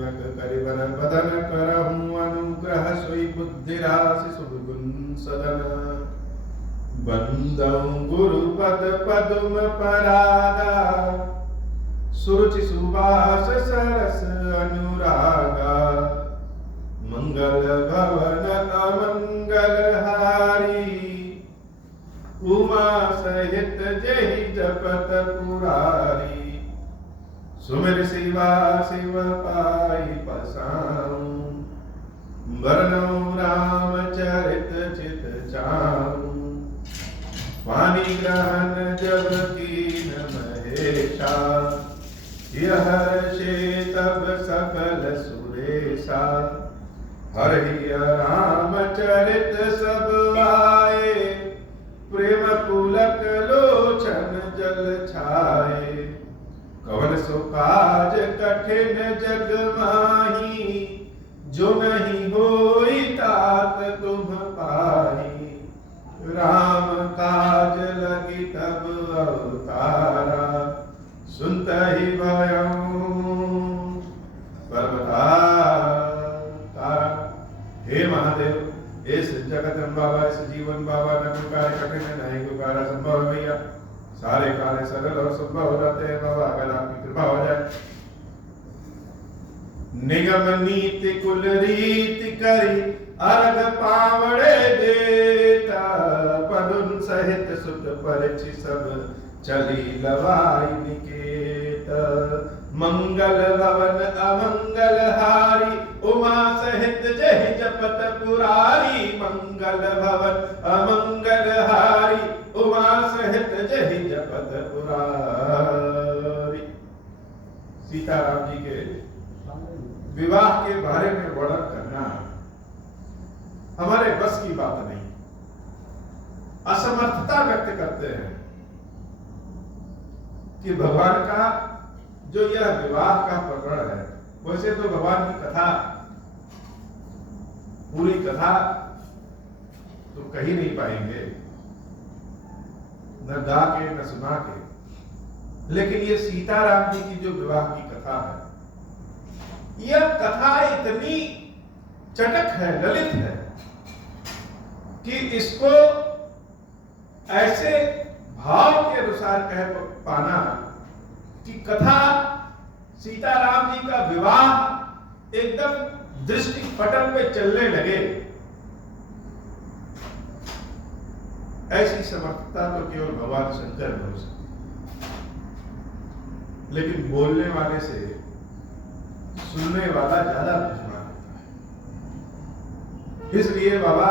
यक करिबर बदन करहूँ अनुग्रह सोई बुद्धि राशि शुभ गुण सदन बंदौ गुरु पद पदुम परागा सुरुचि सुबास सरस अनुरागा मंगल भवन अमंगल हारी उमा सहित जहि जपत पुरारी सुमिर शिवा शिव पाई पसाऊं वरनौ रामचरित चित चाऊं पानी ग्रहण जब कीन महेशा यह हर्षे तब सकल सुरेशा हरि रामचरित सब आए प्रेम पुलक लोचन जल छाए कवन सो काज कठिन जग माही जो नहीं होई तात तुम पाही राम काज लगी तब अवतारा सुनत ही भयं पर्वतारा। हे महादेव इस जगत बाबा इस जीवन बाबा न कोई कार्य कठिन है नहीं कोई कार्य संभव है भैया सारे कार्य सरल और संभव हो जाते हैं बाबा अगर आपकी कृपा हो जाए। निगम नीति कुल रीति करी अर्घ पावड़े देता पदुन सहित सुत परिचि सब चली लवाई निकेत मंगल भवन अमंगल हारी उमा सहित जहि जपत पुरारी मंगल भवन अमंगल हारी उमा सहित जहि जपत पुरारी। सीताराम जी के विवाह के बारे में वर्णन करना हमारे बस की बात नहीं, असमर्थता व्यक्त करते हैं कि भगवान का जो यह विवाह का प्रकरण है वैसे तो भगवान की कथा पूरी कथा तो कही नहीं पाएंगे न गा के न सुना के, लेकिन ये सीताराम जी की जो विवाह की कथा है यह कथा इतनी चटक है ललित है कि इसको ऐसे भाव के अनुसार कह पाना कि कथा सीताराम जी का विवाह एकदम दृष्टि पटल पे चलने लगे, ऐसी समर्थता तो केवल भगवान शंकर में हो सकती, लेकिन बोलने वाले से सुनने वाला ज्यादा बुद्धिमान होता है। इसलिए बाबा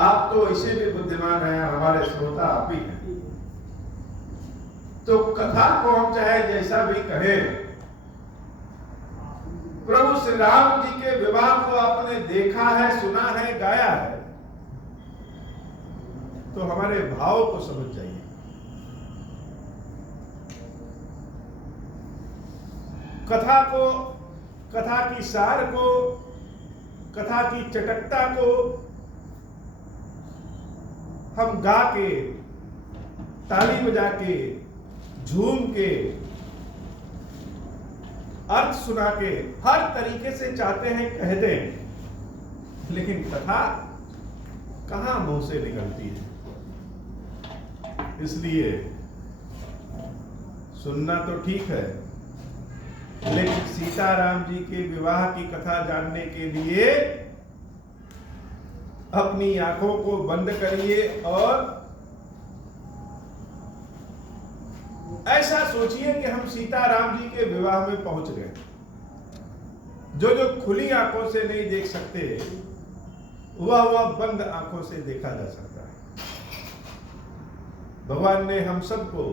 आप तो इसे भी बुद्धिमान हैं, हमारे श्रोता आप ही हैं, तो कथा को हम चाहे जैसा भी कहें, प्रभु श्री राम जी के विवाह को आपने देखा है, सुना है, गाया है, तो हमारे भाव को समझ जाइए। कथा को, कथा की सार को, कथा की चटकता को हम गा के, ताली बजा के, झूम के, अर्थ सुना के, हर तरीके से चाहते हैं कह दें, लेकिन कथा कहां मुंह से निकलती है। इसलिए सुनना तो ठीक है, लेकिन सीताराम जी के विवाह की कथा जानने के लिए अपनी आंखों को बंद करिए और ऐसा सोचिए कि हम सीताराम जी के विवाह में पहुंच गए। जो जो खुली आंखों से नहीं देख सकते वह बंद आंखों से देखा जा सकता है। भगवान ने हम सबको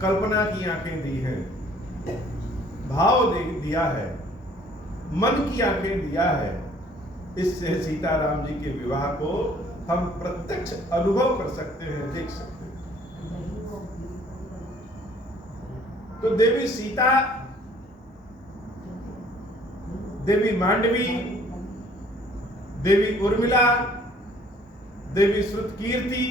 कल्पना की आंखें दी हैं, भाव दिया है, मन की आंखें दिया है। इससे सीताराम जी के विवाह को हम प्रत्यक्ष अनुभव कर सकते हैं, देख सकते हैं। तो देवी सीता, देवी मांडवी, देवी उर्मिला, देवी श्रुतकीर्ति,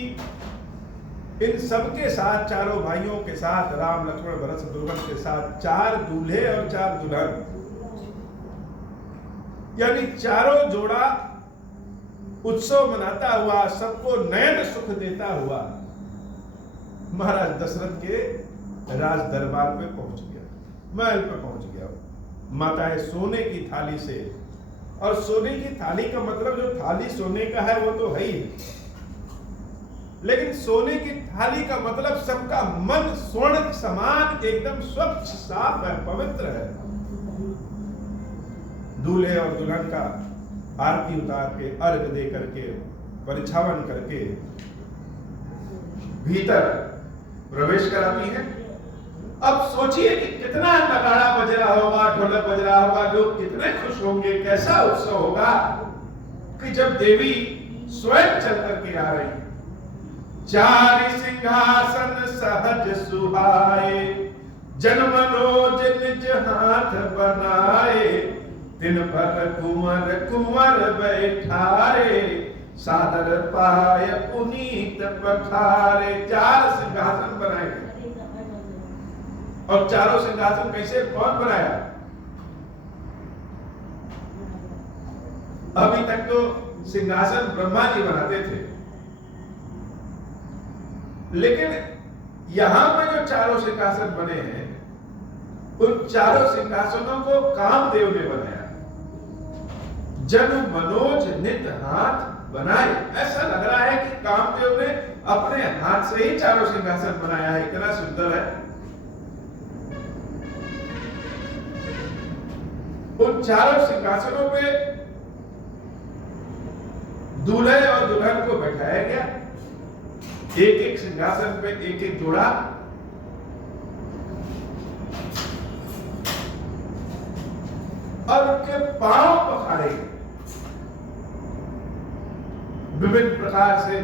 इन सबके साथ, चारों भाइयों के साथ, राम लक्ष्मण भरत शत्रुघ्न के साथ 4 दूल्हे और 4 दुल्हन, यानी चारों जोड़ा उत्सव मनाता हुआ, सबको नयन सुख देता हुआ महाराज दशरथ के राज दरबार पे पहुंच गया, महल पे पहुंच गया। माताएं सोने की थाली से, और सोने की थाली का मतलब जो थाली सोने का है वो तो है ही, लेकिन सोने की थाली का मतलब सबका मन स्वर्ण समान एकदम स्वच्छ साफ है, पवित्र है। दूल्हे और दुल्हन का आरती उतार के, अर्घ दे करके, परिछावन करके भीतर प्रवेश कराती है। अब सोचिए कि कितना नगाड़ा बज रहा होगा, ढोलक बज रहा होगा, लोग कितने खुश होंगे, कैसा उत्सव होगा कि जब देवी स्वयं चल करके आ रही है। 4 सिंहासन सहज सुहाए, जनमनोज निज हाथ बनाए, दिन भर कुंवर कुंवर बैठारे, सादर पाय पुनीत पखारे। 4 सिंहासन बनाए गए, और चारों सिंहासन कैसे, कौन बनाया? अभी तक तो सिंहासन ब्रह्मा जी बनाते थे, लेकिन यहां पर जो चारों सिंहासन बने हैं, उन चारों सिंहासनों को कामदेव ने बनाया। जन मनोज नित हाथ बनाए, ऐसा लग रहा है कि कामदेव ने अपने हाथ से ही चारों सिंहासन बनाया है, इतना सुंदर है। उन चारों सिंहासनों पे दूल्हे और दुल्हन को बैठाया गया, एक एक सिंहासन पे एक एक जोड़ा, और उनके पांव पखारे गए। विभिन्न प्रकार से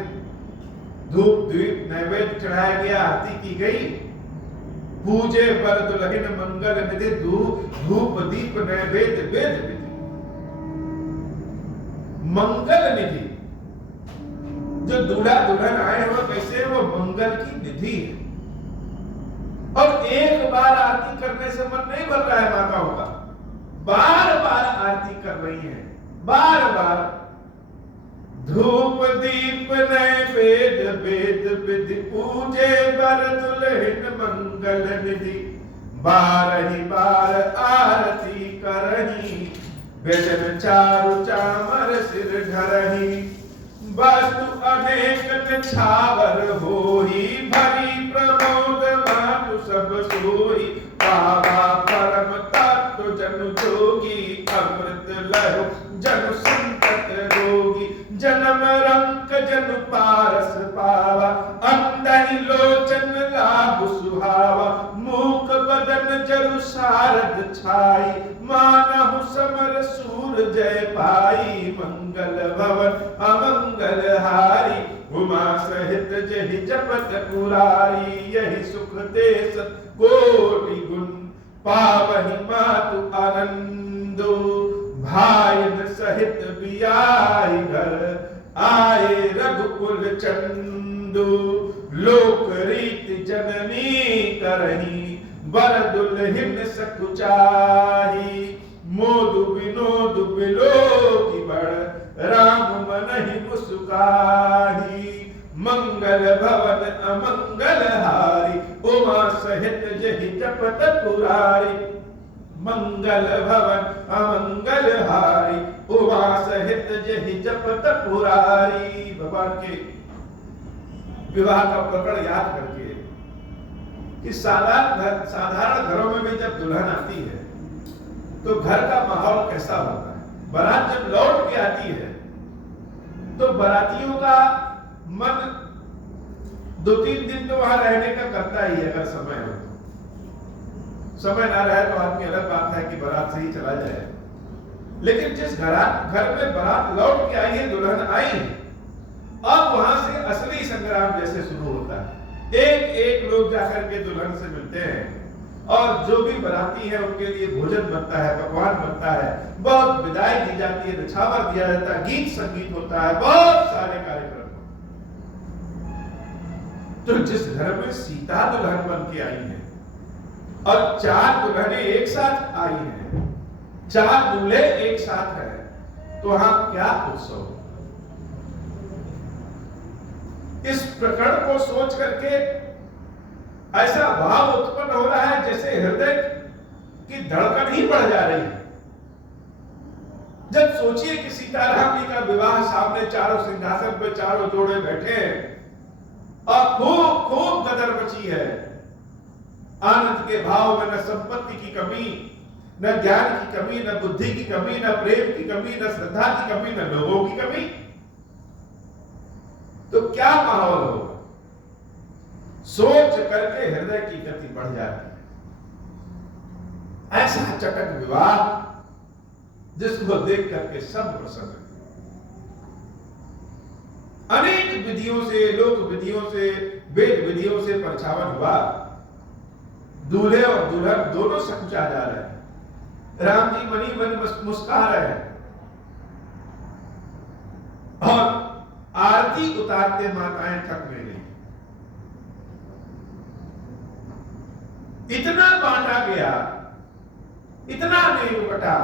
धूप दीप नैवेद्य चढ़ाया गया, आरती की गई। पूजे पर दुल्हन मंगल निधि, धूप दीप नैवेद्य वेद विधि। मंगल निधि, जो दूल्हा दुल्हन आए हैं वो कैसे है, वो मंगल की निधि है। और एक बार आरती करने से मन नहीं भर रहा है माताओं का, बार बार आरती कर रही हैं, बार बार। धूप दीप नैवेद्य वेद विधि, पूजे बर दुल्हन मंगल निधि, 12 बार आरती करही, बेदन चारु चामर सिर ढरही, वस्तु अनेक छावर होई, भरी प्रमोद मातु सब सोई, पावा परम तत्व जनु जोगी, अमृत लहु जनु संकट रोगी, जन्म रंक जनु पारस पावा, अंधहि लोचन लाभ सुहावा, मूक बदन जरु शारद छाई, मानहु समर सूर जय पाई, मंगल भवन अमंगल हारी, उमा सहित जहि जपत पुरारी, यही सुख देश कोटि गुण, पावहि मातु आनंदो, भाइन सहित बियाई घर, आए रघुकुल चंदू, लोक रीति जननी करही, बर दुल्हन सकुचाही, मोदु विनोद बिलोकी बड़, राम मनहि मुस्काही, मंगल भवन अमंगल हारी, उमा सहित जहि जपत पुरारी, मंगल भवन अमंगल हारी, उमा सहित जहि जपत पुरारी। भगवान के विवाह का प्रकरण याद करके कि साधारण घरों में भी जब दुल्हन आती है तो घर का माहौल कैसा होता है। बारात जब लौट के आती है तो बारातियों का मन 2-3 दिन तो वहां रहने का करता ही है, अगर समय हो। समय ना रहे तो आदमी अलग बात है कि बारात से ही चला जाए, लेकिन जिस घर में बारात लौट के आई है, दुल्हन आई है, अब वहां से असली संग्राम जैसे शुरू होता है। एक एक लोग जाकर के दुल्हन से मिलते हैं, और जो भी बाराती है उनके लिए भोजन बनता है, पकवान बनता है, बहुत विदाई दी जाती है, निछावर दिया जाता है, गीत संगीत होता है, बहुत सारे कार्यक्रम। तो जिस घर में सीता दुल्हन बन के आई है और 4 दुल्हनें एक साथ आई हैं, 4 दूल्हे एक साथ हैं, तो वहां क्या उत्सव। इस प्रकरण को सोच करके ऐसा भाव उत्पन्न हो रहा है जैसे हृदय की धड़कन ही बढ़ जा रही है। जब सोचिए कि सीताराम जी का विवाह, सामने चारों सिंहासन पे चारों जोड़े बैठे हैं और खूब खूब कदर बची है, आनंद के भाव में न संपत्ति की कमी, न ज्ञान की कमी, न बुद्धि की कमी, न प्रेम की कमी, न श्रद्धा की कमी, न लोगों की कमी, तो क्या माहौल होगा। सोच करके हृदय की गति बढ़ जाती है। ऐसा चटक विवाह जिसको देख करके सब प्रसन्न। अनेक विधियों से, लोक विधियों से, वेद विधियों से परछावन हुआ। दूल्हे और दुल्हन दोनों सकुचा जा रहे हैं। राम जी मनी मन मुस्कुरा रहे हैं और आरती उतारते माताएं थक नहीं रही। इतना बांटा गया, इतना नेग बटा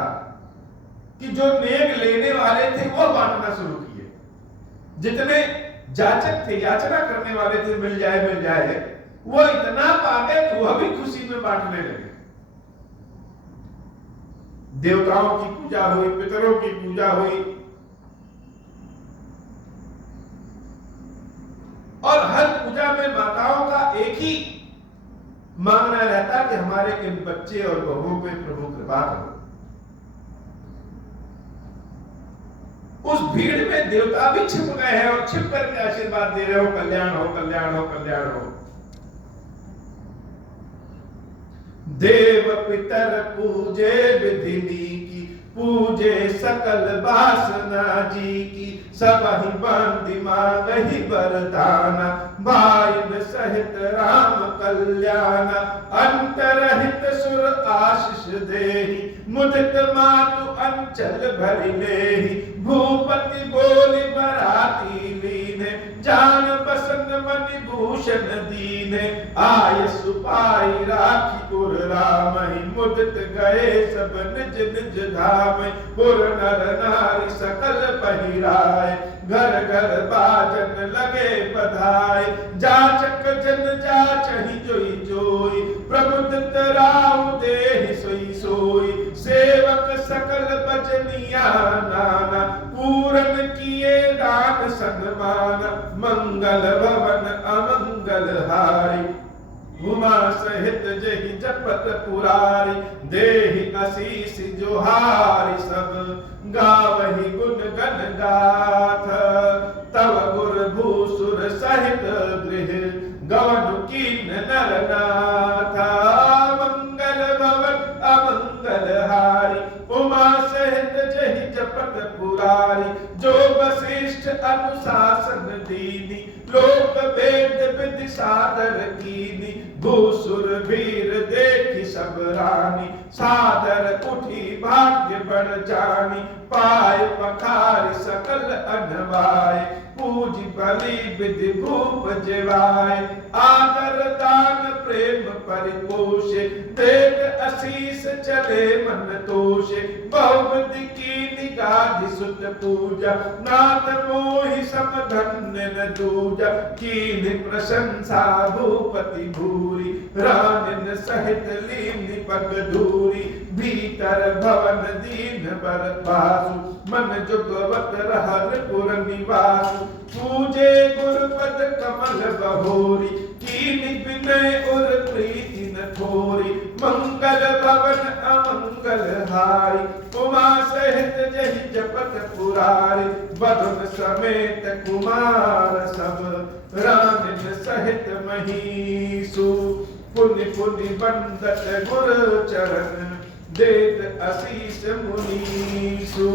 कि जो नेग लेने वाले थे वो बांटना शुरू किए। जितने जाचक थे, याचना करने वाले थे मिल जाए, वो इतना पा गए कि वह भी खुशी में बांटने लगे। देवताओं की पूजा हुई, पितरों की पूजा हुई, और हर पूजा में माताओं का एक ही मांगना रहता कि हमारे इन बच्चे और बहुओं पे प्रभु कृपा करो। उस भीड़ में देवता भी छिप गए हैं और छिप करके आशीर्वाद दे रहे हो, कल्याण हो, कल्याण हो, कल्याण हो। देव पितर पूजे विधिनी की, पूजे सकल वासना जी की, सब ही बंदी मांगहि वरदाना, भाइन सहित राम कल्याणा, अंतरहित सुर आशीष देहि, मुदित मातु अंचल भरि लेहि, भूपति बोली बराती लीने, जान बसन मणि भूषण दीने, आय सुपाई राखी पुर रामहि, मुदित गए सब निज निज धाम, पुर नर नारी सकल पहिराए, घर घर बाजन लगे बधाई, जाचक जन जाचहि जोई जोई, प्रमुदित राव देहि सोई सोई, सेवक सकल बचनिया नाना, पूरन किए दान सन्मान, मंगल भवन अमंगल हारी, उमा सहित जहि जपत पुरारी, देहि आशीष जोहारी सब, गावहि गुण गण गाथ, तव गुर भूसुर सहित गृह, गवन कीन नर नाथ, मंगल भवन अमंगल हारी, उमा सहित जहि जपत पुरारी, जो वशिष्ठ अनुशासन दीनी, लोक वेद विधि सादर कीनी, भूसुर वीर देखी सब रानी, सादर उठी भाग्य बढ़ जानी, पाए पखारी सकल अनवाए, पूज बलि विधि भूप जिवाए, आदर दान प्रेम परिपोषे, देख आशीष चले मन तोषे, बहुविधि की निगाधि सुत पूजा, नाथ मोहि सम धन्य न दूजा, कीन प्रशंसा भूपति भूरी, रानिन सहित लीन पग धूरी, भीतर भवन दीन बर बासु, मन जुगवत रहर पुर निवासु, पूजे गुरुपद कमल बहोरी, कीन विनय और प्रीति न थोरी, मंगल भवन अमंगल हारी, उमा सहित जहि जपत पुरारी, वरुण समेत कुमार सब, रानिन सहित महीसु, पुनि पुनि बंदत गुर चरण, देत आशीष मुनीसु,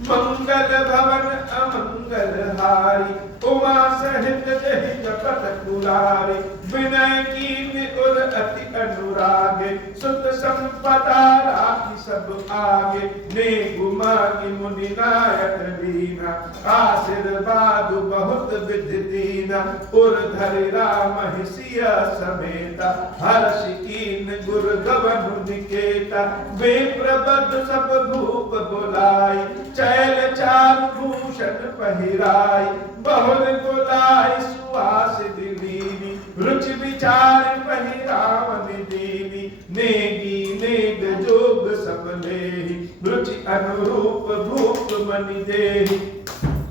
मंगल भवन अमंगल हारी, उमा सहित जहि जपत पुरारे, विनय कीन उर अति अनुरागे, सुत संपदा राखी सब आगे, ने गुमानी मुनि नायक दीना, आशीर्वाद बहुत विधि दीना, उर धरि राम हिसिया समेता, हर्ष कीन गुर गवन निकेता, वे प्रबद्ध सब भूप बुलाई, चैल चारु भूषण पहिराई, बहुल बुलाई सुहास दिलीनी, रुचि विचार पहिरावन दीनी, नेगी नेग जोग सब लेहि, रुचि अनुरूप भूप मनि देहि,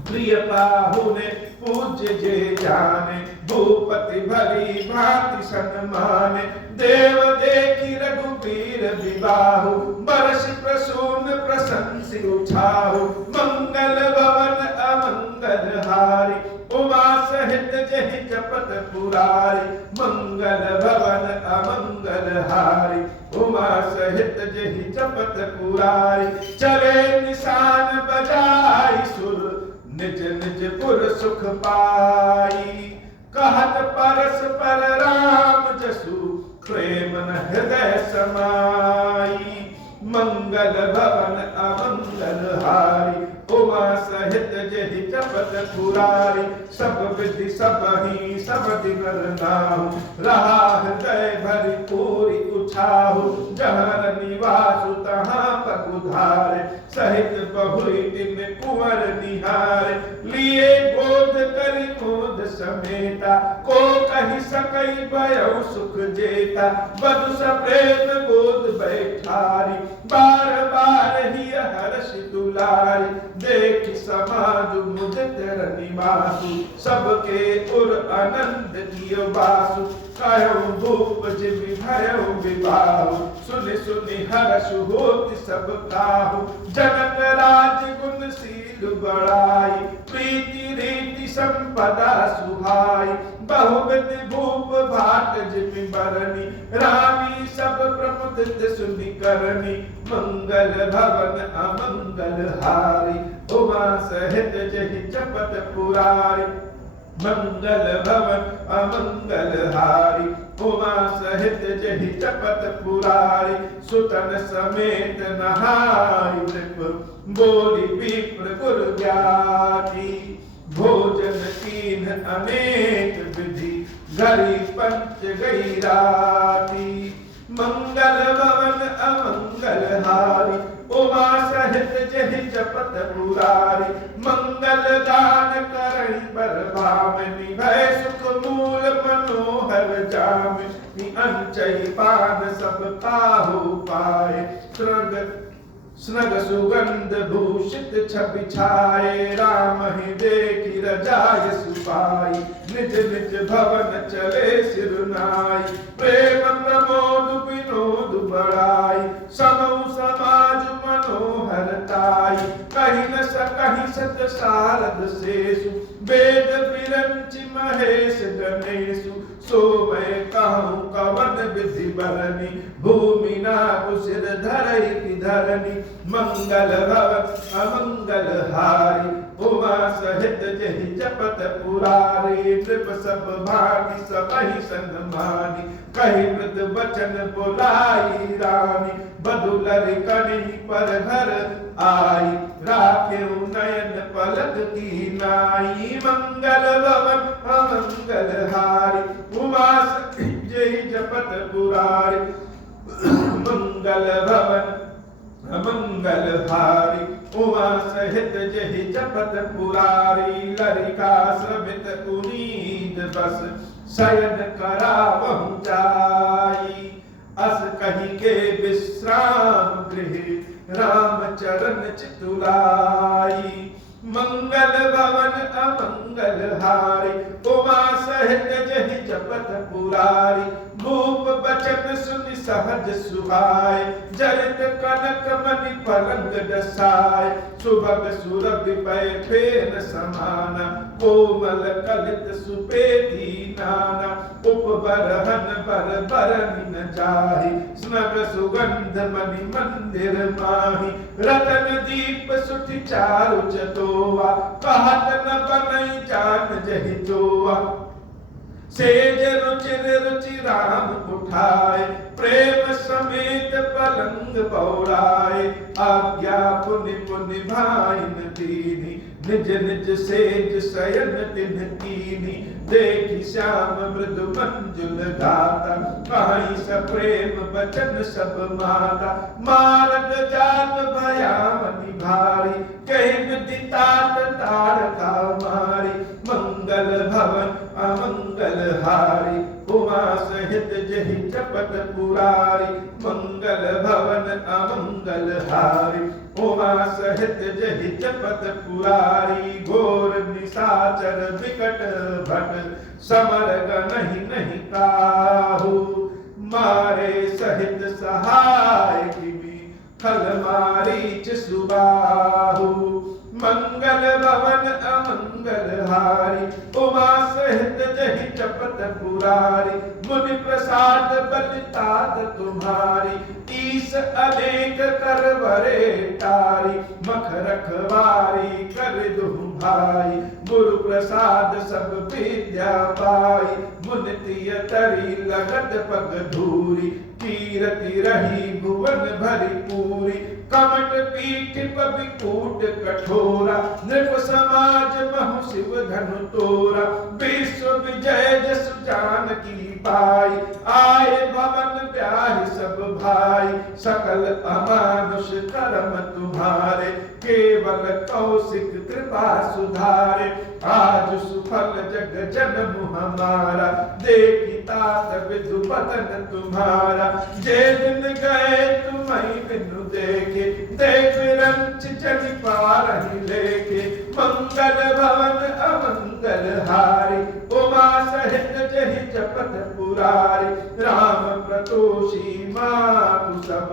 प्रिय पाहुने पूज्य जे जाने, भूपति भरी भांति सन्माने, देव देखी रघुबीर विबाहु, बरस प्रसून प्रशंसि उछाहु, मंगल भवन अमंगल हारी, उमा सहित जहि जपत पुरारी, मंगल भवन अमंगल हारी, उमा सहित जहि जपत पुरारी, चले निशान बजाई सुर, निज निज पुर सुख पाई, कहत परस पर राम जसु, प्रेम न हृदय समाई, मंगल भवन अमंगल हारी, उमा सहित जहि जपत पुरारी, सब विधि सब ही सब दिन नाहु, रहा हृदय भरि पूरी उछाहु, जहाँ निवासु तहाँ पगुधारे, सहित बहुरी दिन कुंवर निहारे, लिए गोद करि मोद समेता, को कहि सकई भयउ सुख जेता, बधु सप्रेम गोद बैठारी, बार बार ही हर्ष दुलारी, देख समाज मुदित निवासु, सबके उर आनंद कियो बासु, कहु भूप जिमि भयउ विबाहु, सुनि सुनि हर्षु होति सब काहु, जनक राज गुण शील बड़ाई, प्रीति रीति संपदा सुहाई, बहुविध भूप भाट जिमि बरनी, रामी सब प्रमुदित सुनि करनी, मंगल भवन अमंगल हारी, उमा सहित जहि जपत पुरारी, मंगल भवन अमंगल हारी, उमा सहित जहि जपत पुरारी, सुतन समेत नहाई नृप, बोली विप्र गुर ज्ञाति, भोजन कीन अनेक विधि, घरी पंच गई राती, मंगल भवन अमंगल हारी, उमा सहित जहि जपत पुरारी, मंगल गान करई बर भामनि, भय सुख मूल मनोहर जामिनी, अंचई पान सब काहू पाए, स्नग सुगंध भूषित छवि छाए, राम ही देखी रजाय सुपाई, निज निज भवन चले सिरनाई, प्रेम प्रमोद विनोद बड़ाई, समऊ समाज मनोहरताई, कहि न सकहि सत सारद शेषु, वेद विरंचि महेश गणेशु, सो मैं कहूँ कवन विधि बरनी, भूमि नागु सिर धरई धरनी, मंगल भवन अमंगल हारी, उमा सहित जहि जपत पुरारी, नृप सब भागी सबहि सन्मानी, कहि मृद वचन बोलाई रानी, बधुलरि कनि पर घर आई, राखेउ नयन पलक की नाई, मंगल भवन अमंगल हारी, उमा सहित जहि जपत पुरारी, मंगल भवन अमंगल हारी, उमा सहित जहि जपत पुरारी, लरिका श्रमित उनीद बस, शयन करावहु जाई, अस कहि के विश्राम गृह, राम चरण चितुलाई, मंगल भवन अमंगल हारी, उमा सहित जहि जपत पुरारी, खूब बचन सुनि सहज सुहाय, जरित कनक मणि पलंग डसाय, सुभग सुरभि पै फेन समाना, कोमल कलित सुपेदी नाना, उपबरहन बर बरनि न जाहि, स्नग सुगंध मणि मंदिर माहि, रतन दीप सुठि चारु चतोवा, कहत न बनई जान जहि जोआ, सेज रुचिर रुचि राम उठाए, प्रेम समेत पलंग बौराए, आज्ञा पुनि पुनि भाइन दीनी, निज निज सेज शयन तिन कीनी, देखि श्याम मृदु मंजुल गाता, कहीं स प्रेम बचन सब माता, मार्ग जात भयामनि भारी, कहीं विधि तात तारका मारी, मंगल भवन अमंगल हारी, उमा सहित जहि जपत पुरारी, मंगल भवन अमंगल हारी, उमा सहित जहि जपत पुरारी, घोर निशाचर विकट भट, समर गनहि नहीं काहू, मारे सहित सहाय किमी, खल मारीच सुबाहु, मंगल भवन अमंगल हारी, उमा सहित जहि जपत पुरारी, मुनि प्रसाद बलितात तुम्हारी, ईस अनेक कर बरे तारी, मख रखवारी कर दुहु भाई, गुरु प्रसाद सब विद्या पाई, मुनितिय तरी लगत पग धूरी, कीरति रही भुवन भरी पूरी, कमट पीठ पविकूट कठोरा, नृप समाज महु शिव धनु तोरा, विश्व विजय जस जानकी पाई, आए भवन ब्याहि सब भाई, सकल अमानुष कर्म तुम्हारे, केवल कौशिक कृपा सुधारे, आज सुफल जग जन्म हमारा, देखी तात विधु बदन तुम्हारा, जे दिन गए तुम्हें बिनु देखे, देख रंच चली पारहि लेके, मंगल भवन अमंगल हारी, उमा सहित जहि जपत पुरारी, राम प्रतोषी मातु सब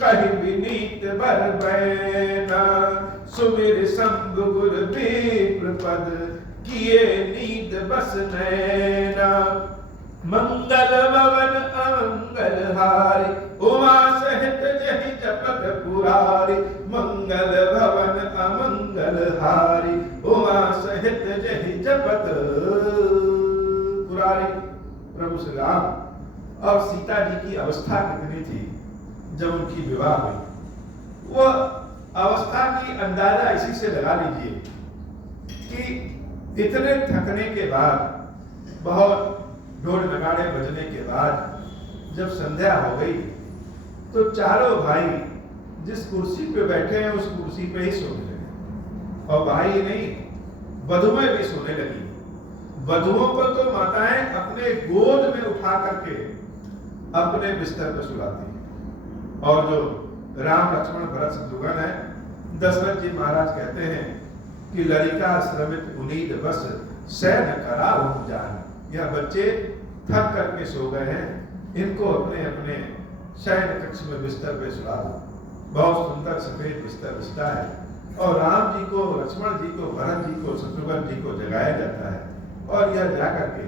कहि विनीत बर बैना, सुमिर शंभु गुर विप्र पद, किए नींद बस नैना, मंगल भवन अमंगल हारी, उमा सहित जहि जपत पुरारी, मंगल भवन अमंगल हारी, उमा सहित जहि जपत पुरारी। प्रभु श्री राम और सीता जी की अवस्था कितनी थी जब उनकी विवाह हुई, वो अवस्था की अंदाजा इसी से लगा लीजिए कि इतने थकने के बाद, बहुत ढोल नगाड़े बजने के बाद जब संध्या हो गई तो चारों भाई जिस कुर्सी पे बैठे हैं उस कुर्सी पे ही सोने लगे, और भाई नहीं, वधुएं भी सोने लगी। वधुओं को तो माताएं अपने गोद में उठा करके अपने बिस्तर पर सुलाती हैं, और जो राम लक्ष्मण भरत शत्रुघ्न है, दशरथ जी महाराज कहते हैं कि ललिका श्रमित उनीद बस सैन करा जान, यह बच्चे थक करके सो गए हैं, इनको अपने अपने शयन कक्ष में बिस्तर पे सुला दो। बहुत सुंदर सफेद बिस्तर बिछता है, और राम जी को, लक्ष्मण जी को, भरत जी को, शत्रुघ्न जी को जगाया जाता है, और यह जाकर के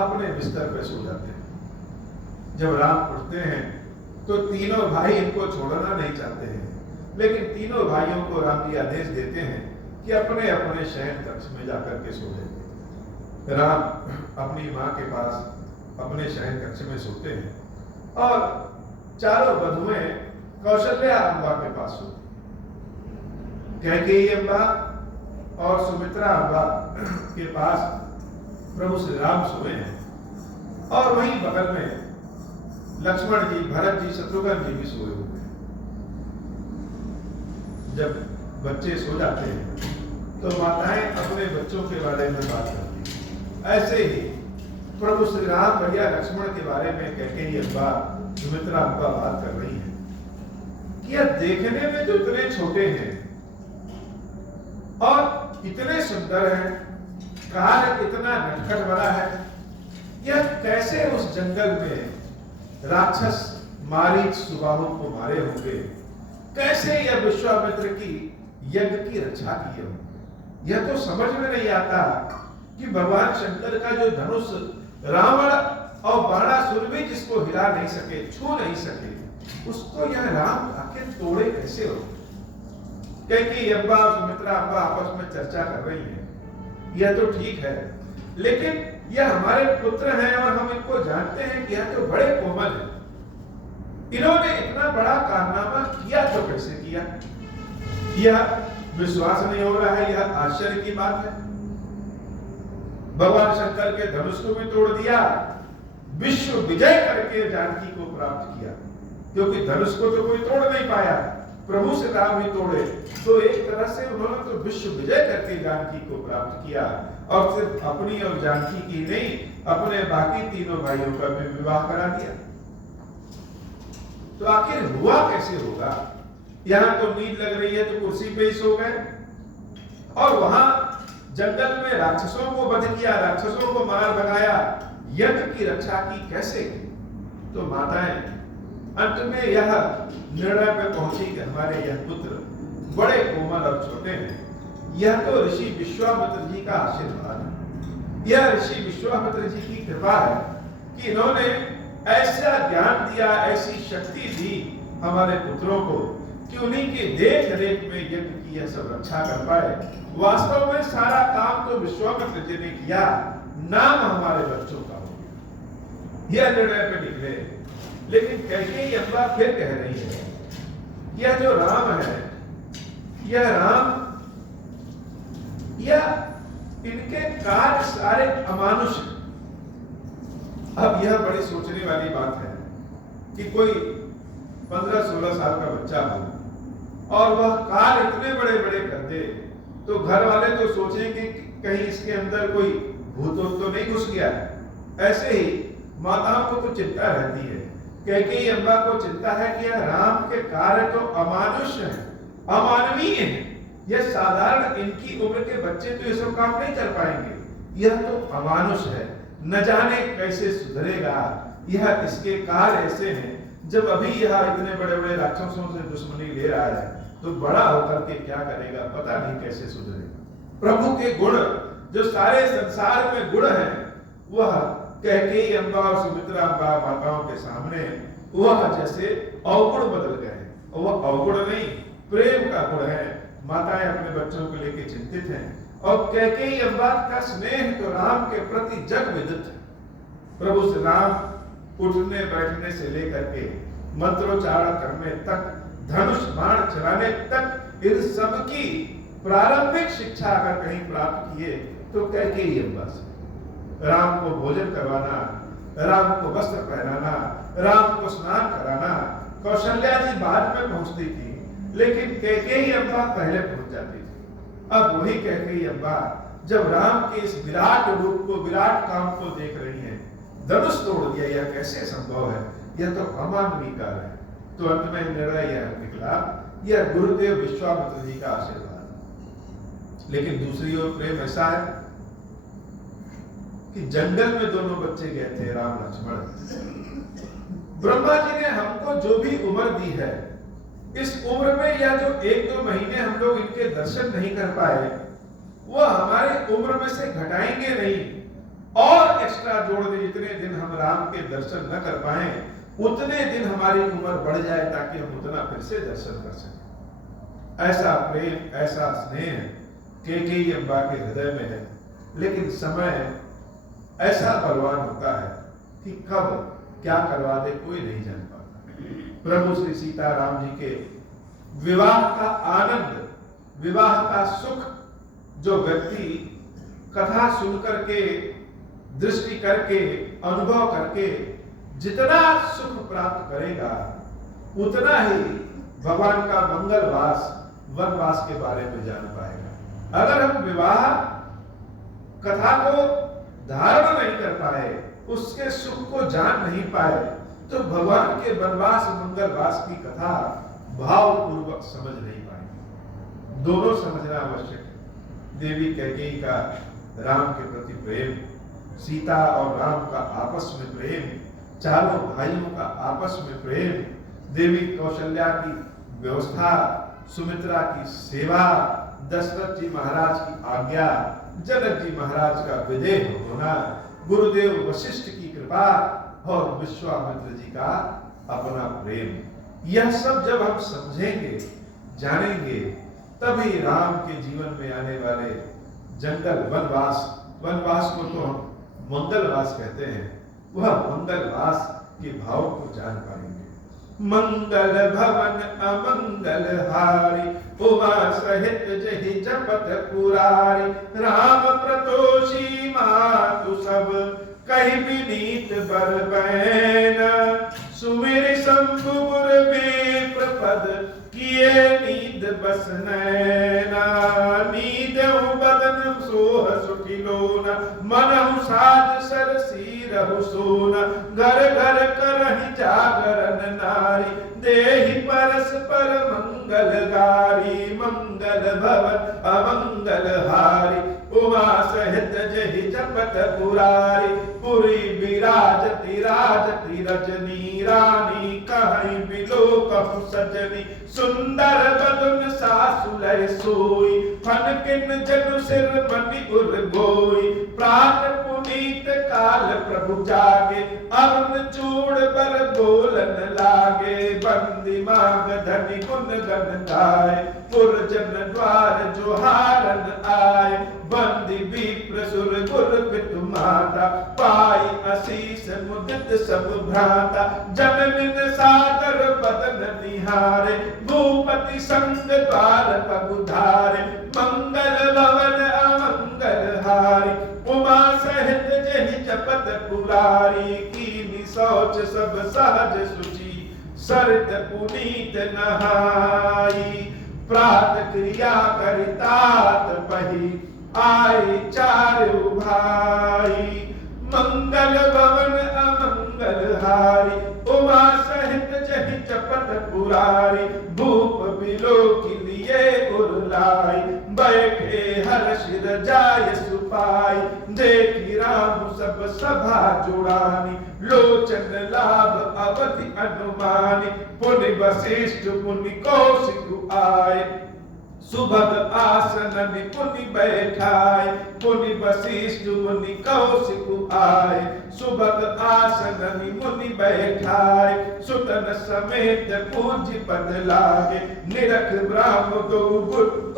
अपने बिस्तर पे सो जाते हैं। जब राम उठते हैं तो तीनों भाई इनको छोड़ना नहीं चाहते हैं, लेकिन तीनों भाइयों को राम जी आदेश देते हैं कि अपने अपने शयन कक्ष में जाकर के सो जाएंगे। राम अपनी माँ के पास अपने शयन कक्ष में सोते हैं, और चारों वधुएं कौशल्या अम्बा के पास सोती, कैकेयी अम्बा और सुमित्रा अम्बा के पास प्रभु श्री राम सोए हैं, और वहीं बगल में लक्ष्मण जी, भरत जी, शत्रुघ्न जी भी सोए हुए हैं। जब बच्चे सो जाते हैं तो माताएं अपने बच्चों के बारे में बात करती हैं। ऐसे ही प्रभु श्री राम भैया लक्ष्मण के बारे में कैकेयी अम्बा, सुमित्रा अम्बा बात कर रही हैं कि यह देखने में जो इतने छोटे हैं और इतने सुंदर हैं, कार्य इतना नटखट बड़ा है, यह कैसे उस जंगल में राक्षस मारीच सुबाहु को मारे होंगे, कैसे यह विश्वामित्र की यज्ञ की रक्षा किए होंगे। यह तो समझ में नहीं आता कि भगवान शंकर का जो धनुष रावण और बाणासुर भी जिसको हिला नहीं सके, छू नहीं सके, उसको यह राम आखिर तोड़े कैसे हो। क्योंकि अम्बा और सुमित्रा अम्बा आपस में चर्चा कर रही है, यह तो ठीक है, लेकिन यह हमारे पुत्र हैं और हम इनको जानते हैं कि यह तो बड़े कोमल हैं, इन्होंने इतना बड़ा कारनामा किया तो कैसे किया। यह विश्वास नहीं हो रहा है, यह आश्चर्य की बात है। भगवान शंकर के धनुष को भी तोड़ दिया, विश्व विजय करके जानकी को प्राप्त किया, क्योंकि धनुष को तो कोई तोड़ नहीं पाया, प्रभु से राम ही तोड़े, तो एक तरह से उन्होंने तो विश्व विजय करके जानकी को प्राप्त किया, और सिर्फ अपनी और जानकी की नहीं, अपने बाकी तीनों भाइयों का भी विवाह करा दिया। तो आखिर हुआ कैसे होगा। यहां तो नींद लग रही है तो कुर्सी पे ही सो गए, और वहां जंगल में राक्षसों को वध किया, राक्षसों को मार भगाया, यज्ञ की रक्षा की कैसे की। तो माताएं अंत में यह निर्णय पे पहुंची कि हमारे यह पुत्र बड़े कोमल और छोटे हैं। यह तो ऋषि विश्वामित्र जी का आशीर्वाद है, यह ऋषि विश्वामित्र जी की कृपा है कि इन्होंने ऐसा ज्ञान दिया, ऐसी शक्ति दी हमारे पुत्रों को कि उन्हीं के देख रेख में यज्ञ की यह सब रक्षा कर पाए। वास्तव में सारा काम तो विश्वामित्र जी ने किया, नाम हमारे बच्चों का हो गया। यह निर्णय पे निकले, लेकिन कैकेयी अम्बा फिर कह रही है, यह जो राम है, यह राम, यह इनके कार्य सारे अमानुष हैं। अब यह बड़ी सोचने वाली बात है कि कोई 15-16 साल का बच्चा हो और वह कार्य इतने बड़े बड़े कर दे, तो घर वाले तो सोचेंगे कि कहीं इसके अंदर कोई भूत तो नहीं घुस गया। ऐसे ही माताओं को तो चिंता रहती है, कैकेयी अम्बा को चिंता है कि यह राम के कार्य तो अमानुष हैं, अमानवीय हैं, यह साधारण इनकी उम्र के बच्चे तो ये सब काम नहीं कर पाएंगे, यह तो अमानुष है, न जाने कैसे सुधरेगा। यह इसके कार्य ऐसे हैं, जब अभी यह इतने बड़े बड़े राक्षसों से दुश्मनी ले रहा है, तो बड़ा होकर के क्या करेगा, पता नहीं कैसे सुधरेगा। प्रभु के गुण जो सारे संसार में गुण हैं, वह कैकेयी अम्बा और सुमित्रा अम्बा माताओं के सामने वह जैसे अवगुण बदल गए, और वह अवगुण नहीं, प्रेम का गुण है। माताएं अपने बच्चों को लेकर चिंतित हैं, और कैकेयी अम्बा का स्नेह तो राम के प्रति जग विदित है। प्रभु श्री राम उठने बैठने से लेकर के मंत्रोच्चारण करने तक, धनुष बाण चलाने तक, इन सब की प्रारंभिक शिक्षा अगर कहीं प्राप्त किए तो कैकेयी अम्बा से। राम को भोजन करवाना, राम को वस्त्र पहनाना, राम को स्नान कराना। कौशल्या जी बाद में पहुंचती थी, लेकिन कैकेयी अम्बा पहले पहुंच जाती थी। अब वही कैकेयी अम्बा जब राम के इस विराट रूप को, विराट काम को देख रही है, धनुष तोड़ दिया, यह कैसे संभव है, यह तो अमानवीय कार्य है। तो अंत में निर्णय यह निकला, यह गुरुदेव विश्वामित्र जी का आशीर्वाद। लेकिन दूसरी ओर प्रेम ऐसा है कि जंगल में दोनों बच्चे गए थे, राम लक्ष्मण। ब्रह्मा जी ने हमको जो भी उम्र दी है, इस उम्र में या जो 1-2 महीने हम लोग इनके दर्शन नहीं कर पाए, वह हमारी उम्र में से घटाएंगे नहीं, और एक्स्ट्रा जोड़ दे। जितने दिन हम राम के दर्शन न कर पाए, उतने दिन हमारी उम्र बढ़ जाए, ताकि हम उतना फिर से दर्शन कर सकें। ऐसा प्रेम, ऐसा स्नेह कैकेयी अम्बा के हृदय में है। लेकिन समय ऐसा बलवान होता है कि कब क्या करवा दे कोई नहीं जान पाता। प्रभु श्री सीताराम जी के विवाह का आनंद, विवाह का सुख जो व्यक्ति कथा सुनकर के, दृष्टि करके, अनुभव करके जितना सुख प्राप्त करेगा, उतना ही भगवान का मंगलवास, वनवास के बारे में जान पाएगा। अगर हम विवाह कथा को धारण नहीं कर पाए, उसके सुख को जान नहीं पाए, तो भगवान के वनवास, मंगलवास की कथा भावपूर्वक समझ नहीं पाएंगे। दोनों समझना आवश्यक है। देवी कैकेयी का राम के प्रति प्रेम, सीता और राम का आपस में प्रेम, चारों भाइयों का आपस में प्रेम, देवी कौशल्या की व्यवस्था, सुमित्रा की सेवा, दशरथ जी महाराज की आज्ञा, जनक जी महाराज का विदेह होना, गुरुदेव वशिष्ठ की कृपा और विश्वामित्र जी का अपना प्रेम, यह सब जब हम समझेंगे, जानेंगे, तभी राम के जीवन में आने वाले जंगल वनवास को तो हम मंगलवास कहते हैं, वह मंगलवास के भाव को जान पाएंगे। मंगल भवन अमंगल हारी, उमा सहित जहि जपत पुरारी, राम प्रतोषी मातु सब कहि विनीत बर बैन, सुमिर शंभु गुर विप्र पद किए नींद बस नैना, नीदहु बदन सोह सुखिलोना, मनहु साज सरसी रहु सोना, घर घर करहि जागरण नारी, देहि परस्पर मंगल गारी, मंगल भवन अमंगल हारी, उमा सहित जहि जपत पुरारी, पुरी विराजति राजति रजनी, रानी कहीं बिलो कहु सजनी, सुंदर बदन सासुलय सोई, फनकिन जनु सिर मणि उर गोई, प्राण पुनीत काल प्रभु जागे, अरुण चूड़ बर बोलन लागे, बंदी मांग धनि गुण गन गाय, पुरजन द्वार जोहारन आए, बंदी विप्र सुर गुर पितु माता, पाई असीस मुदित सब भ्राता, जननिन सादर बदन निहारे, भूपति संग द्वार पगुधारे, मंगल भवन अमंगल हारी, उमा सहित जहि जपत पुरारी, कीनी शौच सब सहज सुचि, सरित पुनीत नहाई, प्रात क्रिया करितात पही, आए चारु भाई, मंगल भवन अमंगल हारी, उमा सहित जहि जपत पुरारी, भूप बिलो के लिए उरलाई, बैठे हर्ष जाय सुपाई, देखी राम सब सभा जुड़ानी, लोचन लाभ अवधि अनुमानी, पुनि वशिष्ठ मुनि कौशिक आए, सुभग आसन पुनि बैठाए, पुनि वशिष्ठ मुनि कौशिक आए, सुभग आसन मुनि बैठाए, सुतन समेत पूज्य पद लागे, निरख ब्राह्म गौ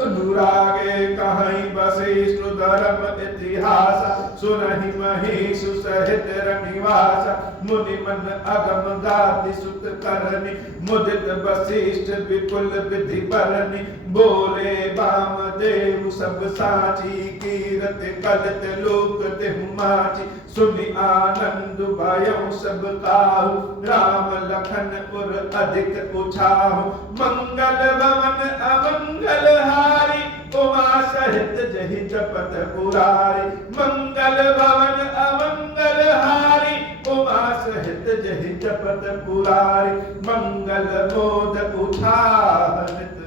अनुरागे, कहीं वशिष्ठ धर्म इतिहास, सुनहि महेश सहित रनिवास, मुनि मन अगम गाति सुत करनि, मुदित वशिष्ठ विपुल विधि परनि, बोले वामदेव सब साची, कीरत कलत लोक देहु माची, सुनि आनंद भयउ सब काहू, राम लखन पुर अधिक उछाहू, मंगल भवन अमंगल हारी, उमा सहित जहि जपत पुरारी, मंगल भवन अमंगल हारी, उमा सहित जहि जपत पुरारी, मंगल मोद उठाहनित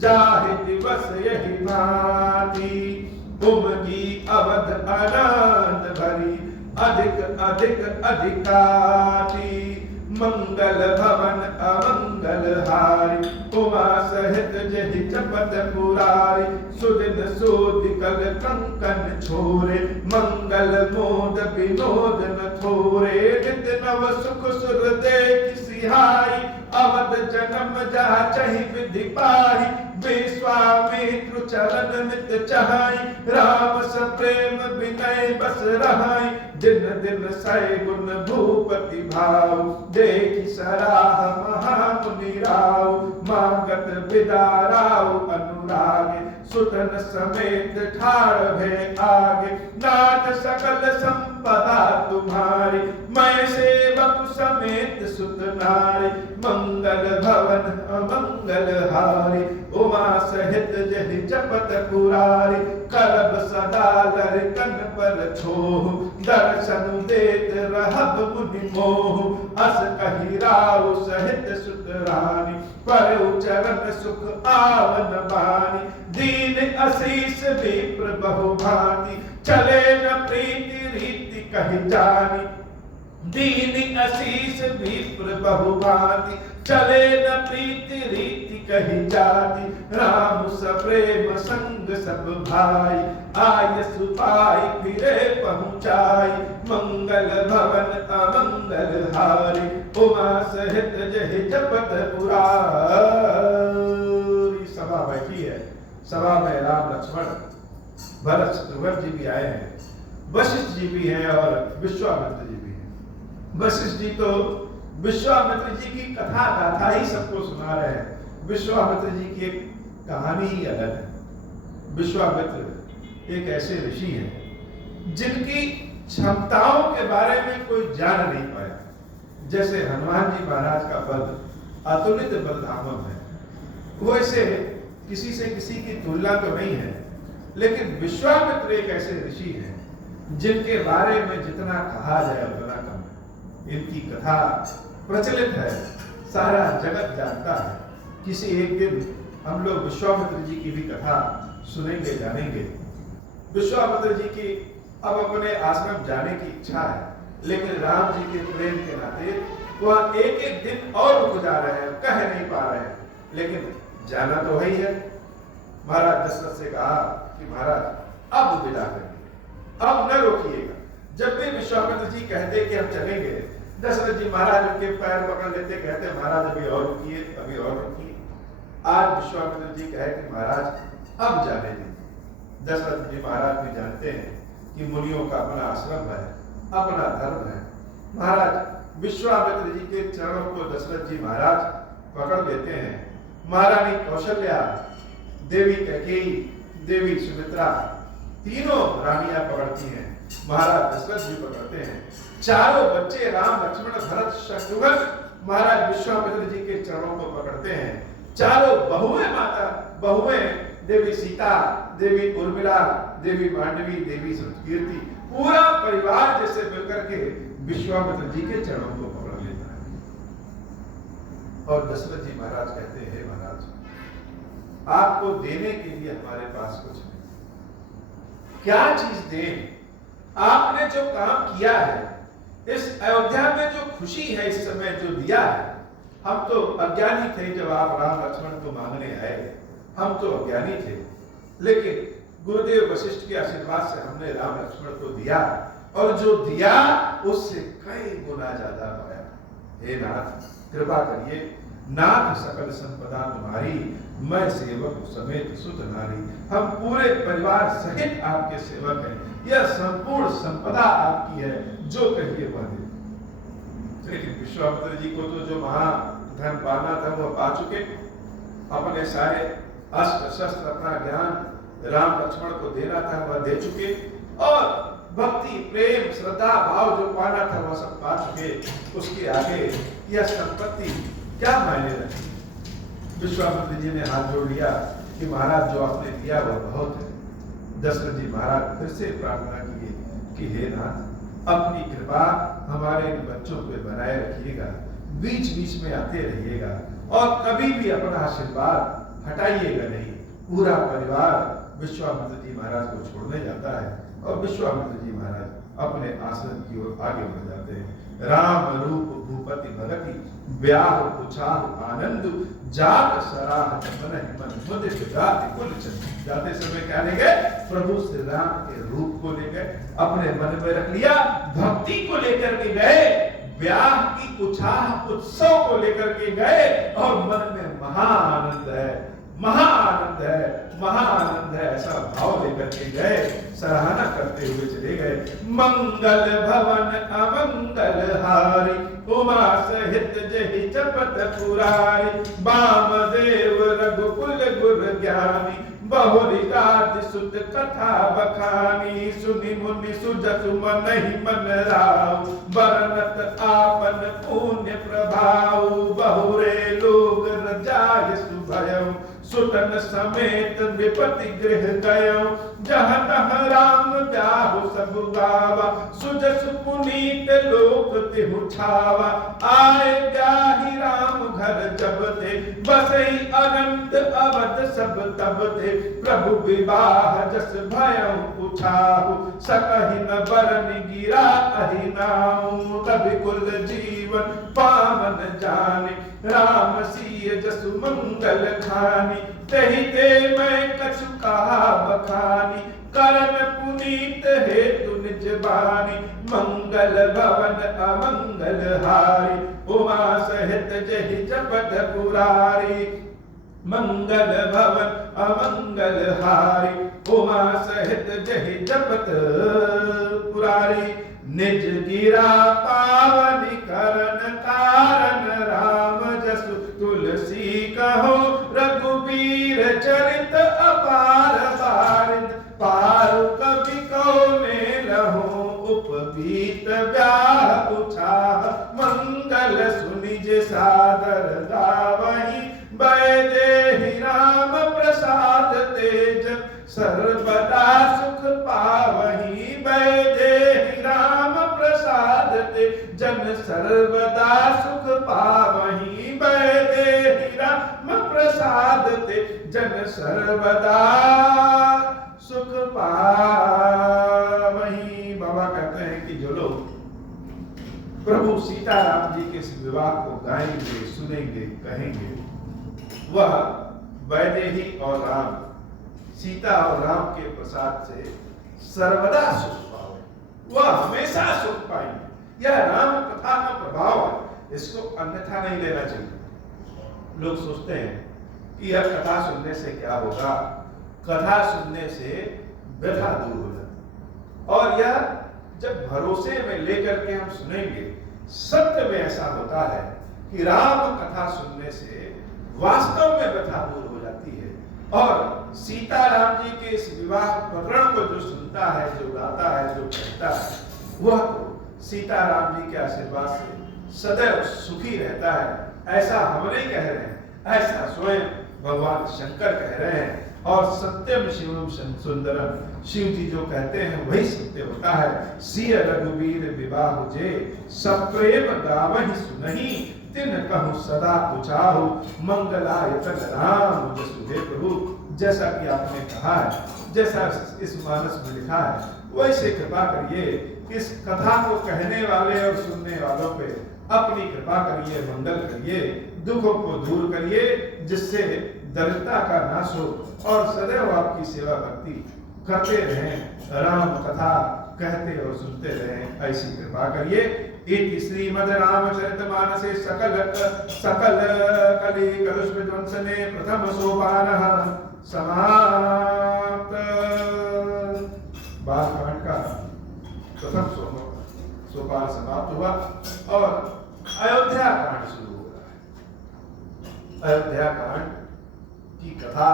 जाहि दिवस यही भांति, उमगी अवध आनंद भरी, अधिक अधिक अधिकाति, मंगल भवन अमंगल हारी, उमा सहित जहि जपत पुरारी, सुदिन सोदिकल कंकन छोरे, मंगल मोद विनोद न थोरे, नित नव सुख सुर देख सिहाई, अवध जन्म जा चहि विधि पाही, विश्वामित्र चरण नित चहाई, राम सप्रेम विनय बस रहाई, दिन दिन सै गुण भूपति भाव, देखि सराह महामुनि राव, मांगत विदा राव अनुरागे, सुतन समेत ठाड़ भे आगे, नाथ सकल संपदा तुम्हारी, मैं सेवक समेत सुत नारी, मंगल भवन अमंगल हारी, उमा सहित जहि जपत पुरारी, करब सदा लरकन पर छोह, दर्शन देत रहब मुनि मोह, अस कहि राव सहित सुत रानी, पर चरण सुख आवन बानी, दीन असीस विप्र बहु भांति, चले न प्रीति रीति कहि जानी, दीन असीस विप्र बहुभांति, चले न प्रीति रीति कही जाति, राम सप्रेम संग सब भाई, आय सुपाई फिरे पहुँचाई, मंगल भवन अमंगल हारी, उमा सहित जहि जपत पुरारी। सभा बैठी है, सभा में राम लक्ष्मण भरत शत्रुघ्न जी भी आए हैं, वशिष्ठ जी भी हैं और विश्वामित्र जी भी हैं। वशिष्ठ जी तो विश्वामित्र जी की कथा गाथा ही सबको सुना रहे हैं। विश्वामित्र जी की एक कहानी ही अलग है। विश्वामित्र एक ऐसे ऋषि हैं जिनकी क्षमताओं के बारे में कोई जान नहीं पाया। जैसे हनुमान जी महाराज का बल अतुलित बलधामम है, वैसे किसी से किसी की तुलना तो नहीं है, लेकिन विश्वामित्र एक ऐसे ऋषि हैं जिनके बारे में जितना कहा जाए उतना कम है। इनकी कथा प्रचलित है, सारा जगत जानता है। किसी एक दिन हम लोग विश्वामित्र जी की भी कथा सुनेंगे, जानेंगे। विश्वामित्र जी की अब अपने आश्रम जाने की इच्छा है, लेकिन राम जी के प्रेम के नाते वह एक एक दिन और रुक जा रहे हैं, कह नहीं पा रहे हैं, लेकिन जाना तो है ही है। महाराज दशरथ से कहा कि महाराज अब विदा करिए, अब न रोकिएगा। जब भी विश्वामित्र जी कहते कि हम चलेंगे, दशरथ जी महाराज उनके पैर पकड़ लेते, कहते महाराज अभी और रुकिए, अभी और रुकिए। आज विश्वामित्र जी कहे कि महाराज अब जाने दीजिए। दशरथ जी महाराज भी जानते हैं कि मुनियों का अपना आश्रम है, अपना धर्म है। महाराज विश्वामित्र जी के चरणों को दशरथ जी महाराज पकड़ लेते हैं। महारानी कौशल्या, देवी कैकेयी, देवी सुमित्रा, तीनों रानियां पकड़ती हैं। महाराज दशरथ जी पकड़ते हैं। चारों बच्चे राम लक्ष्मण भरत शत्रुघ्न महाराज विश्वामित्र जी के चरणों को पकड़ते हैं। चारों बहुएं देवी सीता, देवी उर्मिला, देवी मांडवी, देवी संकीर्ति, पूरा परिवार जैसे मिलकर के विश्वामित्र जी के चरणों को पकड़ लेता है। और दशरथ जी महाराज कहते हैं, महाराज आपको देने के लिए हमारे पास कुछ नहीं, क्या चीज दें? आपने जो काम किया है, इस अयोध्या में जो खुशी है इस समय जो दिया है, हम तो अज्ञानी थे जब आप राम लक्ष्मण को मांगने आए, हम तो अज्ञानी थे, लेकिन गुरुदेव वशिष्ठ के आशीर्वाद से हमने राम लक्ष्मण को दिया, और जो दिया उससे कई गुना ज्यादा पाया। हे नाथ कृपा करिए, नाथ सकल संपदा तुम्हारी, मैं सेवक समेत सुत नारी। हम पूरे परिवार सहित आपके सेवक हैं, यह संपूर्ण संपदा आपकी है, जो कहिए वह दे। लेकिन विश्वामित्र जी को तो जो महाधन पाना था वह पा चुके, अपने सारे अस्त्र शस्त्र, अपना ज्ञान राम लक्ष्मण को देना था वह दे चुके, और भक्ति प्रेम श्रद्धा भाव जो पाना था वह सब पा चुके। उसके आगे यह संपत्ति क्या मायने रखती? विश्वामित्र जी ने हाथ जोड़ लिया कि महाराज जो आपने दिया वह बहुत है। दशरथ जी महाराज फिर से प्रार्थना किए कि हे नाथ अपनी कृपा हमारे इन बच्चों पे बनाए रखिएगा, बीच बीच में आते रहिएगा, और कभी भी अपना आशीर्वाद हटाइएगा नहीं। पूरा परिवार विश्वामित्र जी महाराज को छोड़ने जाता है, और विश्वामित्र जी महाराज अपने आश्रम की ओर आगे बढ़ जाते हैं। राम रूप भूपति भगति, ब्याह पुछाह आनंद, जात सराह मन मन मुदित गाति कुल चंद। जाते समय क्या ले गए? प्रभु श्री राम के रूप को ले गए, अपने मन में रख लिया, भक्ति को लेकर के गए, ब्याह की उछाह उत्सव को लेकर के गए, और मन में महाआनंद है, महाआनंद है, महाआनंद है, ऐसा भाव लेकर के गए, सराहना करते हुए चले गए। मंगल भवन अमंगल हारी, उमा सहित जहि जपत पुरारी, वामदेव रघुकुल गुर ज्ञानी, बहुरिदाति सुत कथा बखानी, सुनि मुनि सुजसु मनहि मन राव, बरनत आपन पुण्य प्रभाव, बहुरे लोग रजा यशु भयउ सुतन समेत विपति गृह गयउ जहाँ तहाँ राम ब्याहु सब गावा सुजस पुनीत लोक तिहु छावा आए ब्याही राम घर जब ते बसई अनंत अवध सब तब ते प्रभु विवाह जस भयउ उछाहु सकहि न बरन गिरा अहि नाउ कभी कुल जीवन पावन जाने राम सिय जसु मंगल खानी तही ते मैं कछु कहा बखानी करन पुनीत हेतु निज बानी मंगल भवन अमंगल हारी उमा सहित जहि जपत पुरारी मंगल भवन अमंगल हारी उमा सहित जहि जपत पुरारी निज गिरा पावनी करन कारण राम जसु तुलसी कहो रघुबीर चरित अपार बारिद पारु कवि कौने लहो उपबीत ब्याह उछाह मंगल सुनिज सादर गावहीं बैदेहि राम प्रसाद तेज सर्वदा सुख पावहीं बैदेहि राम प्रसाद तेज जन सर्वदा सुख पावहीं बैदेहि राम प्रसाद तेज जन सर्वदा सुख पावहीं। बाबा कहते हैं कि जो लोग प्रभु सीताराम जी के इस विवाह को गाएंगे सुनेंगे कहेंगे वह वैदेही और राम सीता और राम के प्रसाद से सर्वदा सुख पावे वह हमेशा सुख पाएंगे। यह राम कथा का प्रभाव है इसको अन्यथा नहीं लेना चाहिए। लोग सोचते हैं कि यह कथा सुनने से क्या होगा कथा सुनने से व्यथा दूर हो जाती और यह जब भरोसे में लेकर के हम सुनेंगे सत्य में ऐसा होता है कि राम कथा सुनने से वास्तव में व्यथा दूर हो जाती है और सीताराम जी के इस विवाह प्रकरण को जो सुनता है जो गाता है जो कहता है वह तो सीताराम जी के आशीर्वाद से सदैव सुखी रहता है। ऐसा हम नहीं कह रहे हैं ऐसा स्वयं भगवान शंकर कह रहे हैं और सत्यम शिवम सुंदरम शिव जी जो कहते हैं वही सत्य होता है। सिय रघुवीर विवाह जे सब प्रेम गावहि सुनहि तिन कहूँ सदा उचाहु मंगलायतन राम जसु हे प्रभु। जैसा कि आपने कहा है जैसा इस मानस में लिखा है वैसे कृपा करिए इस कथा को कहने वाले और सुनने वालों पे अपनी कृपा करिए मंगल करिए दुखों को दूर करिए जिससे दरिद्रता का नाश हो और सदैव आपकी सेवा भक्ति करते रहें राम कथा कहते और सुनते रहें ऐसी कृपा करिए। इति श्रीमद् रामचरितमानसे सकल कलि कलुष विध्वंसने प्रथम सोपानः समाप्त। बालकांड का प्रथम सोपान समाप्त हुआ और अयोध्या कांड शुरू हो रहा है। अयोध्या कांड की कथा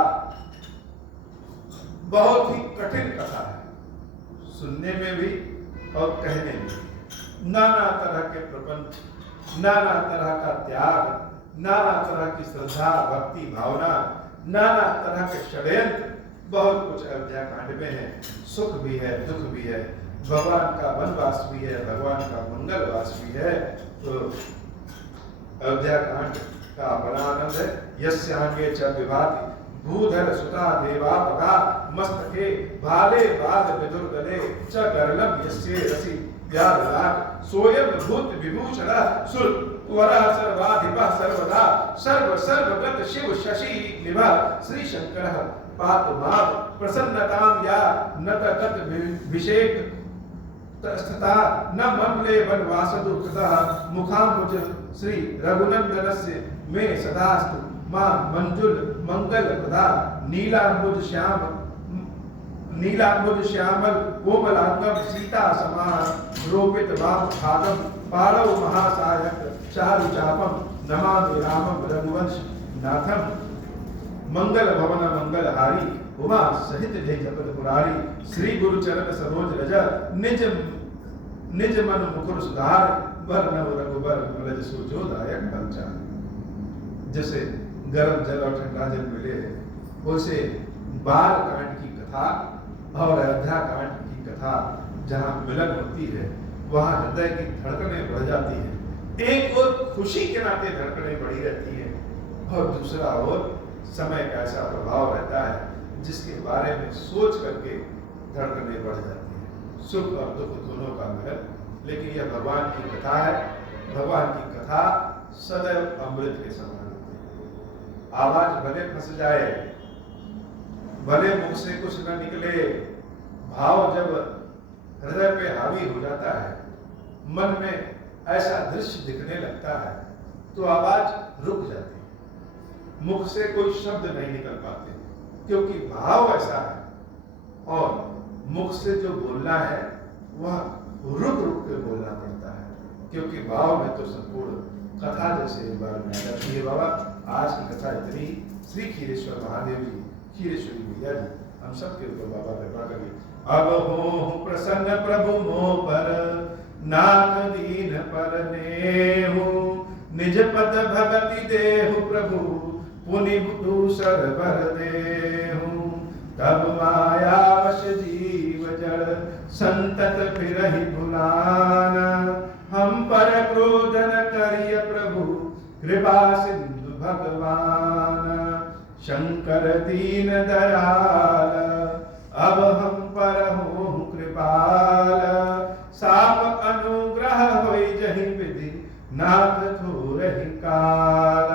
बहुत ही कठिन कथा है सुनने में भी और कहने में भी। नाना तरह के प्रपंच नाना तरह का त्याग नाना तरह की श्रद्धा भक्ति भावना नाना तरह के षड्यंत्र बहुत कुछ अयोध्या कांड में है। सुख भी है दुख भी है भगवान का वनवास भी है भगवान का मंगलवास भी है। तो अयोध्या कांड का बड़ा आनंद है। यस्यांगे च विभाति भूधर सुता देवा पगा मस्तके भाले बाल विदुर्गले च गरलम यस्ये रसि व्याधलाक सोयम भूत विभूषण सुर वरा सर्वाधिपः सर्वदा सर्व सर्वगत शिव शशि निभा श्री शंकर पात माम प्रसन्नतां या नतगत विषेक तस्थता न ममले वनवासदु कृतः मुखाम्बुज श्री रघुनंदनस्य मे सदास्तु मां मंजुल मंगल प्रदा नीलांबुज श्यामल कोमलांगम सीता समान रोपित वाम भागम पालव महासायक चारु चापम नमामि रामम रघुवंश नाथम मंगल भवन मंगल हारी उमा सहित जय जपत पुरारी श्री गुरु चरण सरोज रज निज मन मुकुर सुधार वर नव रघुबर मलज सुजोदायक बलचार। जैसे गर्म जल और ठंडा जल मिले, उसे बाल कांड की कथा और अयोध्या कांड की कथा जहाँ मिलन होती है वहाँ हृदय की धड़कनें बढ़ जाती है। एक और खुशी के नाते धड़कनें बढ़ी रहती है और दूसरा और समय का ऐसा प्रभाव रहता है जिसके बारे में सोच करके धड़कनें बढ़ जाती है। सुख और दुख दोनों का मिलन। लेकिन यह भगवान की कथा है। भगवान की कथा सदैव अमृत के समान होती है। आवाज भले फंस जाए, भले मुख से कुछ न निकले, भाव जब हृदय पे हावी हो जाता है, मन में ऐसा दृश्य दिखने लगता है तो आवाज रुक जाती है, मुख से कोई शब्द नहीं निकल पाते क्योंकि भाव ऐसा है। और मुख से जो बोलना है वह रुक रुक के बोलना पड़ता है क्योंकि भाव में तो संपूर्ण कथा जैसे एक बार में आ जाती है। बाबा आज की कथा इतनी। श्री खीरेश्वर महादेव जी, खीरेश्वरी मैया जी, हम सबके ऊपर बाबा कृपा करिए। अब हो प्रसन्न प्रभु मोह पर, नाथ दीन पर नेहु, निज पद भगति देहु प्रभु, पुनि दूसर बर देहु। तब माया वश जीव जड़, संतत फिरहि भुलाना, हम पर क्रोध न करिय प्रभु, कृपा सिंधु भगवान। शंकर दीन दयाल, अब हम पर हो कृपाल, साप अनुग्रह होई जहि विधि, नाथ थोरहि काल।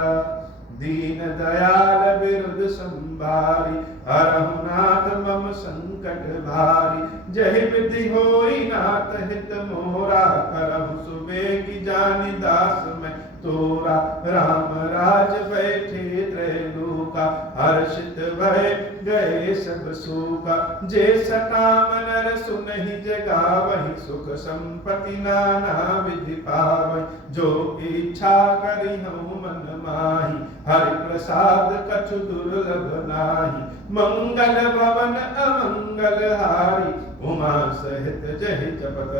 दीन दयाल बिरुद संभारी, हरहु नाथ मम संकट भारी। जहि विधि होई नाथ हित मोरा, करहु सुबेगी जानि दास मैं तोरा। राम राज बैठे त्रैलोका, हर्षित भय गए सब शोका। जे सकाम नर सुनहि जगावहि, सुख संपत्ति नाना विधि पावहि। जो इच्छा करिहु मन माहि, हरि प्रसाद कछु दुर्लभ नाहि। मंगल भवन अमंगल हारी, उमा सहित जय जपत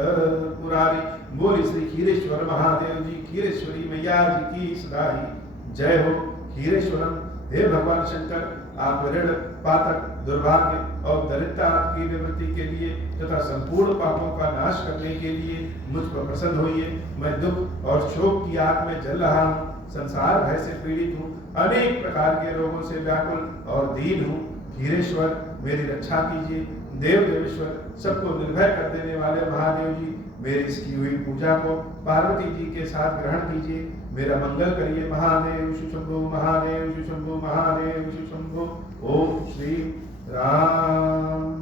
पुरारी। बोली श्री खीरेश्वर महादेव जी, खीरेश्वरी मैया जी की सदाई जय हो। खीरेश्वरम, हे भगवान शंकर, आप ऋण पातक दुर्भाग्य और दरिद्रता की निवृत्ति के लिए तथा संपूर्ण पापों का नाश करने के लिए मुझ पर प्रसन्न होइए। मैं दुख और शोक की आग में जल रहा हूँ, संसार भय से पीड़ित हूँ, अनेक प्रकार के रोगों से व्याकुल और दीन हूँ। खीरेश्वर मेरी रक्षा कीजिए। देव देवेश्वर, सबको निर्भय कर देने वाले महादेव जी, मेरी इसकी हुई पूजा को पार्वती जी के साथ ग्रहण कीजिए। मेरा मंगल करिए। महादेव शुशंभु, महादेव शुशंभु, महादेव शुशंभु। ओम श्री राम।